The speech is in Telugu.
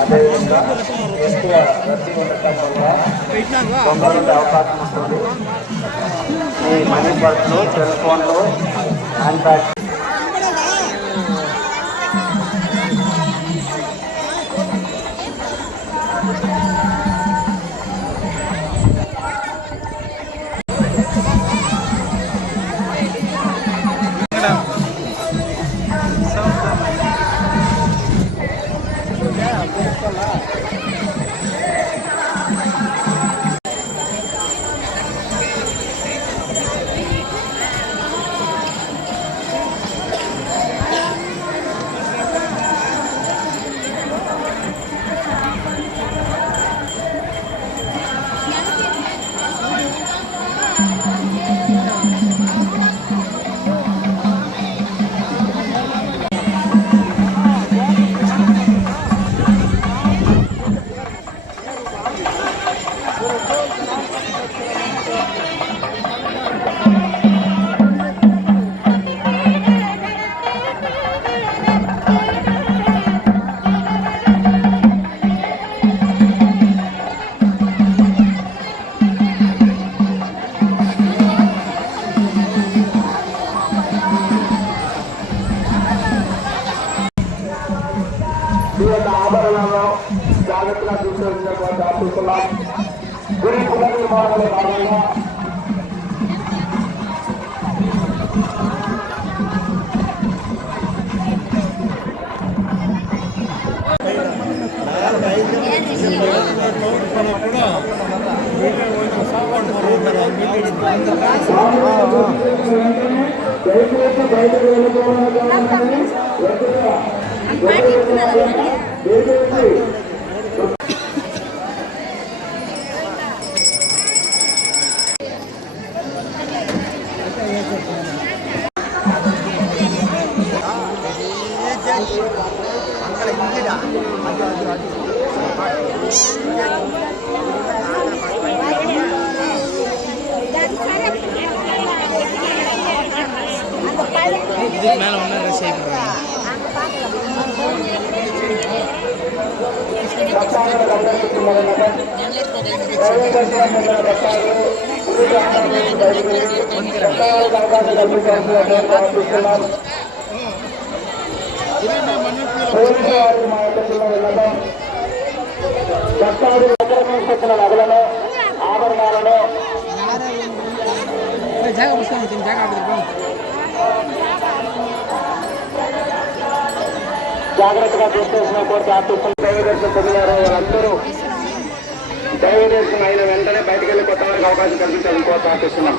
అదేవిధంగా ఎక్కువ రద్దీ ఉండటం వల్ల దొంగలకు అవకాశం ఉంటుంది. మీ మనీ పర్సులు, సెల్ ఫోన్లు, హ్యాండ్ బ్యాగ్ ఆభరణాల్లో జాగ్రత్తగా తీసుకొచ్చినటువంటి ఆఫీసుల్లో గురి పునర్నిర్మాణంలో భాగంగా బయటకు వెళ్ళిపోవడం மேலே ஒன்றும் செய்யப்படுறாங்க. నగలను ఆభరణాలను జాగ్రత్తగా చూసుకోవాల్సినటువంటి ఆఫీసులు దైవదర్శనం పొందినారు. వారందరూ దైవదర్శనం అయిన వెంటనే బయటకు వెళ్ళి కొత్త వారికి అవకాశం కల్పించాలని కోరుతూ ఆశిస్తున్నాం.